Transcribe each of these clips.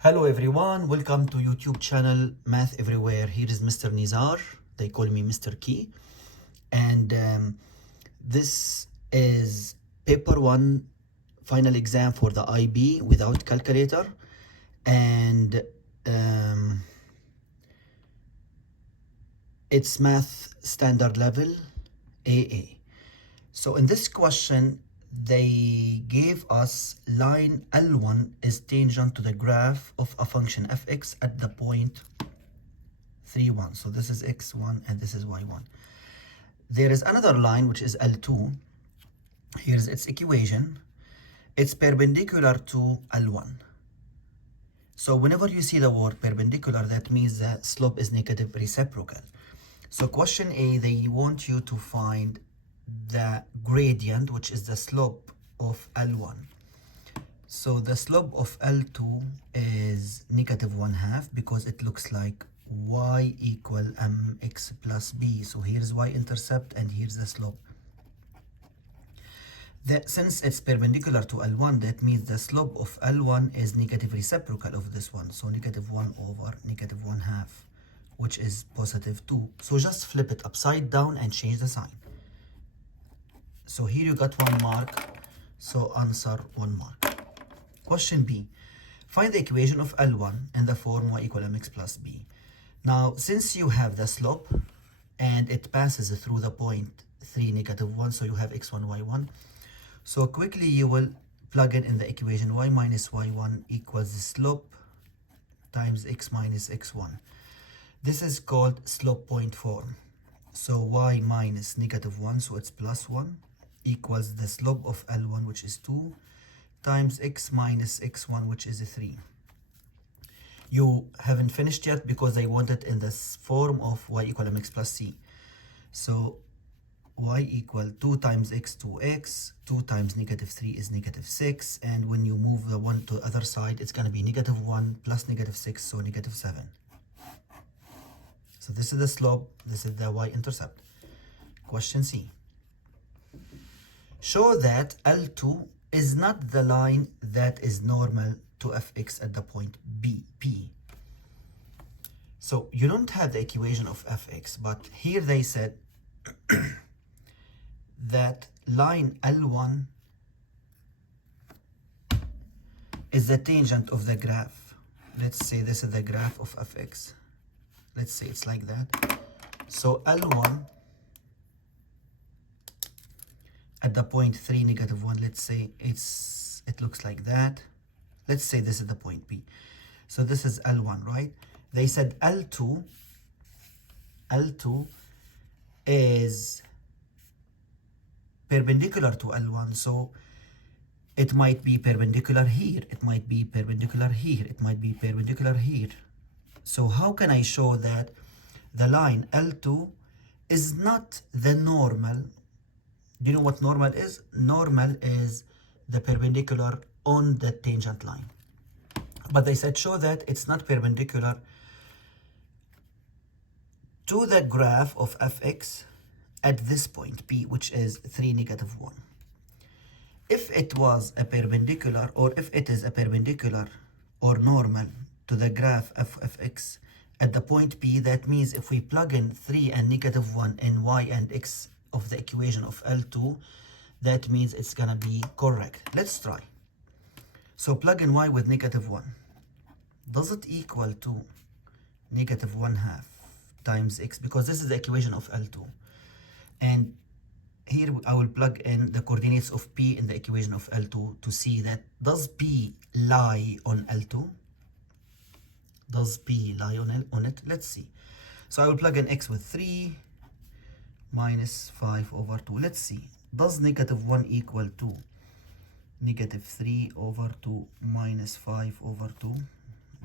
Hello everyone, welcome to YouTube channel Math Everywhere. Here is Mr. Nizar. They call me Mr. Key. And this is paper 1 final exam for the IB without calculator. And it's math standard level AA. So in this question, they gave us line L1 is tangent to the graph of a function fx at the point 3, 1. So this is x1 and this is y1. There is another line which is L2. Here's its equation. It's perpendicular to L1. So whenever you see the word perpendicular, that means the slope is negative reciprocal. So question A, they want you to find the gradient, which is the slope of L1. So the slope of L2 is negative 1/2 because it looks like y equal mx plus b. So here's y-intercept and here's the slope. Since it's perpendicular to L1, that means the slope of L1 is negative reciprocal of this one. So negative 1 over negative 1/2, which is positive 2. So just flip it upside down and change the sign. So here you got 1 mark, so answer 1 mark. Question B, find the equation of L1 in the form y equal mx plus b. Now, since you have the slope and it passes through the point 3, negative 1, so you have x1, y1. So quickly you will plug in the equation y minus y1 equals the slope times x minus x1. This is called slope point form. So y minus negative 1, so it's plus 1, equals the slope of L1, which is 2, times x minus x1, which is 3. You haven't finished yet because I want it in this form of y equal mx plus c. So y equal 2 times x, 2x, 2 times negative 3 is negative 6, and when you move the 1 to the other side, it's going to be negative 1 plus negative 6, so negative 7. So this is the slope, this is the y-intercept. Question C. Show that L2 is not the line that is normal to fx at the point B, P. So you don't have the equation of fx, but here they said that line L1 is the tangent of the graph. Let's say this is the graph of fx. Let's say it's like that. So L1 at the point 3, negative 1, let's say it looks like that. Let's say this is the point P. So this is L1, right? They said L2 is perpendicular to L1. So it might be perpendicular here. It might be perpendicular here. It might be perpendicular here. So how can I show that the line L2 is not the normal? Do you know what normal is? Normal is the perpendicular on the tangent line. But they said show that it's not perpendicular to the graph of fx at this point P, which is 3, negative 1. If it was a perpendicular, or if it is a perpendicular or normal to the graph of fx at the point P, that means if we plug in 3 and negative 1 in y and x of the equation of L2, that means it's gonna be correct. Let's try. So plug in y with negative 1. Does it equal to negative 1/2 times x? Because this is the equation of L2. And here I will plug in the coordinates of P in the equation of L2 to see that does P lie on L2? Does P lie on it? Let's see. So I will plug in x with 3 minus 5 over 2. Let's see. Does negative 1 equal to negative 3 over 2 minus 5 over 2?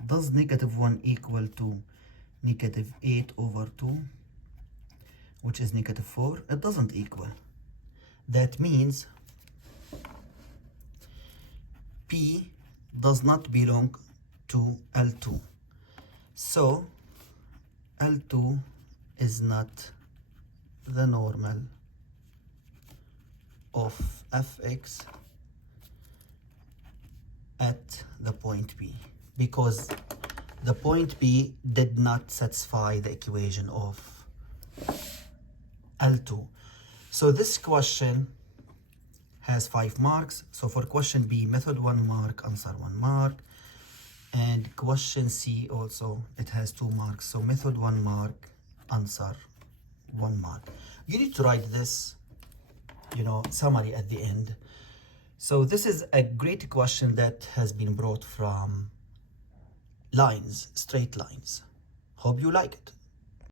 Does negative 1 equal to negative 8 over 2, which is negative 4? It doesn't equal. That means P does not belong to L2. So L2 is not the normal of fx at the point P. because the point B did not satisfy the equation of L2. So this question has 5 marks. So for question B, method 1 mark, answer 1 mark. And question C also, it has 2 marks. So method 1 mark, answer 1 mark. You need to write this, summary at the end. So this is a great question that has been brought from lines, straight lines. Hope you like it.